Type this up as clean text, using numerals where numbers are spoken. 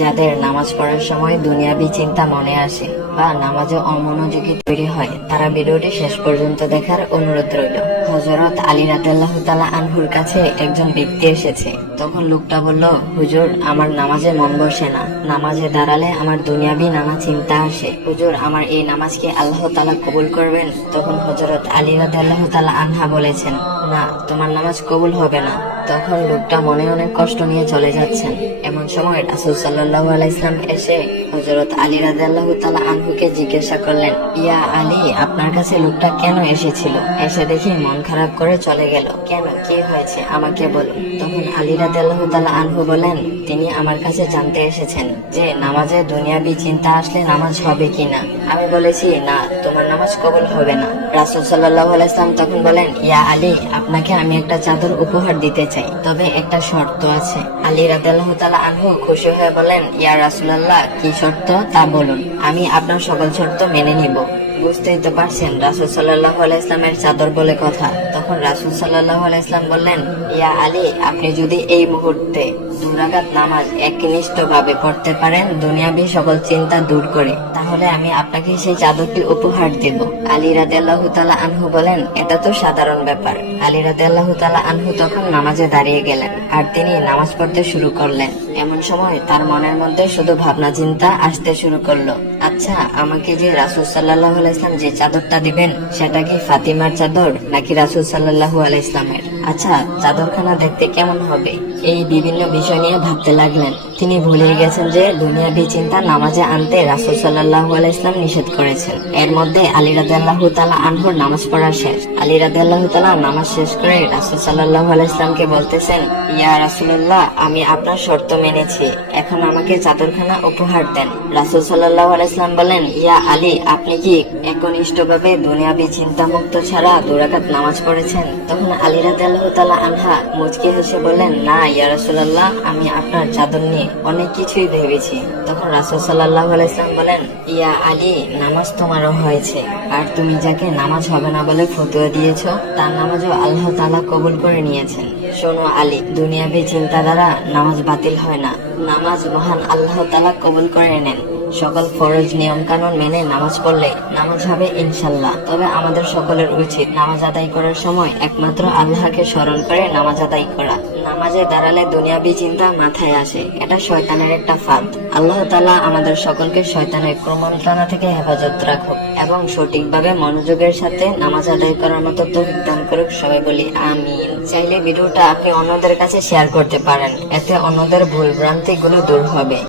যাদের নামাজ পড়ার সময় দুনিয়াবি চিন্তা মনে আসে বা নামাজে অমনোযোগী তৈরি হয়, তারা ভিডিওটি শেষ পর্যন্ত দেখার অনুরোধ রইল। হযরত আলী রাদিয়াল্লাহু তাআলা আনহুর কাছে একজন ব্যক্তি এসেছে। তখন লোকটা বলল, হুজুর, আমার নামাজে মন বসে না। নামাজে দাঁড়ালে আমার দুনিয়াবি নানা চিন্তা আসে। হুজুর, আমার এই নামাজ কি আল্লাহ তাআলা কবুল করবেন? তখন হযরত আলী রাদিয়াল্লাহু তাআলা আনহা বলেছেন, না, তোমার নামাজ কবুল হবে না। তখন লোকটা মনে অনেক কষ্ট নিয়ে চলে যাচ্ছেন। এমন সময় রাসূল সাল্লাল্লাহু আলাইহি ওয়াসাল্লাম এসে হযরত আলী রাদিয়াল্লাহু তাআলা আনহুকে জিজ্ঞাসা করলেন, ইয়া আলী, আপনার কাছে লোকটা কেন এসেছিল? এসে দেখি মন খারাপ করে চলে গেল। কেন, কি হয়েছে আমাকে বলুন। তখন আলী রাদিয়াল্লাহু তাআলা আনহু বলেন, তিনি আমার কাছে জানতে এসেছেন যে নামাজে দুনিয়াবি চিন্তা আসলে নামাজ হবে কিনা। আমি বলেছি, না, তোমার নামাজ কবুল হবে না। রাসূল সাল্লাল্লাহু আলাইহি ওয়াসাল্লাম তখন বলেন, ইয়া আলী, আপনাকে আমি একটা চাদর উপহার দিতে চাই, তবে একটা শর্ত আছে। আলী রাদিয়াল্লাহু তাআলা আনহু খুশি হয়ে বলেন, ইয়া রাসূলুল্লাহ, কি শর্ত তা বলুন, আমি আপনার সকল শর্ত মেনে নিব। বুঝতেই তো পারছেন রাসূল সাল্লাল্লাহু আলাইহি ওয়াসাল্লামের চাদর বলে কথা। তখন রাসূল সাল্লাল্লাহু আলাইহি ওয়াসাল্লাম বললেন, ইয়া আলী, আপনি যদি এই মুহূর্তে 2 রাকাত নামাজ একনিষ্ঠভাবে পড়তে পারেন দুনিয়াবি সকল চিন্তা দূর করে, তাহলে আমি আপনাকে সেই চাদরটি উপহার দেব। আলী রাদিয়াল্লাহু তাআলা আনহু বলেন, এটা তো সাধারণ ব্যাপার। আলী রাদিয়াল্লাহু তাআলা আনহু তখন নামাজে দাঁড়িয়ে গেলেন আর তিনি নামাজ পড়তে শুরু করলেন। এমন সময় তার মনের মধ্যে শুধু ভাবনা চিন্তা আসতে শুরু করলো, আচ্ছা, আমাকে যে রাসূল সাল্লাল্লাহু আলাইহি ওয়াসাল্লাম যে চাদরটা দিবেন, সেটা কি ফাতিমার চাদর নাকি রাসূল সাল্লাল্লাহু আলাইহি ওয়াসাল্লামের? আচ্ছা, চাদরখানা দেখতে কেমন হবে? এই বিভিন্ন বিষয় নিয়ে ভাবতে লাগলেন। তিনি ভুলে গেছেন যে দুনিয়াবি চিন্তা নামাজে আনতে রাসূল সাল্লাল্লাহু আলাইহি ওয়াসাল্লাম নিষেধ করেছেন। এর মধ্যে আলী রাদিয়াল্লাহু তাআলা আনহুর নামাজ পড়া শেষ। আলী রাদিয়াল্লাহু তাআলা নামাজ শেষ করে রাসূল সাল্লাল্লাহু আলাইহি ওয়াসাল্লামকে বলতেছেন, ইয়া রাসূলুল্লাহ, আমি আপনার শর্ত মেনেছি, এখন আমাকে চাদরখানা উপহার দেন। রাসূল সাল্লাল্লাহু আলাইহি ওয়াসাল্লাম বলেন, ইয়া আলী, আপনি কি একনিষ্ঠভাবে দুনিয়াবি চিন্তা মুক্ত ছাড়া 2 রাকাত নামাজ পড়েছেন? তখন আলী রাদিয়াল্লাহু তাআলা আনহা মুচকি হেসে বলেন, না ইয়া রাসূলুল্লাহ, আমি আপনার চাদর নিয়ে অনেক কিছুই ভেবেছি। তখন রাসূল সাল্লাল্লাহু আলাইহি ওয়াসাল্লাম বলেন, ইয়া আলী, নামাজ তোমারও হয়েছে, আর তুমি যাকে নামাজ হবে না বলে ফতোয়া দিয়েছো, তার নামাজও আল্লাহ তাআলা কবুল করে নিয়েছেন। শোনো আলী, দুনিয়াবি চিন্তা দ্বারা নামাজ বাতিল হয় না, নামাজ মহান আল্লাহ তাআলা কবুল করে নেন। সকল ফরজ নিয়ম কানুন মেনে নামাজ পড়লে নামাজ হবে ইনশাল্লাহ। তবে আমাদের সকলের উচিত নামাজ আদায় করার সময় একমাত্র আল্লাহকে স্মরণ করে নামাজ আদায় করা। নামাজে দাঁড়ালে দুনিয়াবি চিন্তা মাথায় আসে, এটা শয়তানের একটা ফাঁদ। আল্লাহ তাআলা আমাদের সকলকে শয়তানের কুমন্ত্রণা থেকে হেফাজত রাখুক এবং সঠিকভাবে মনোযোগের সাথে নামাজ আদায় করার মতো তৌফিক দান করুক। সবাই বলি আমিন। চাইলে ভিডিওটা আপনি অন্যদের কাছে শেয়ার করতে পারেন, এতে অন্যদের ভুল ভ্রান্তি গুলো দূর হবে।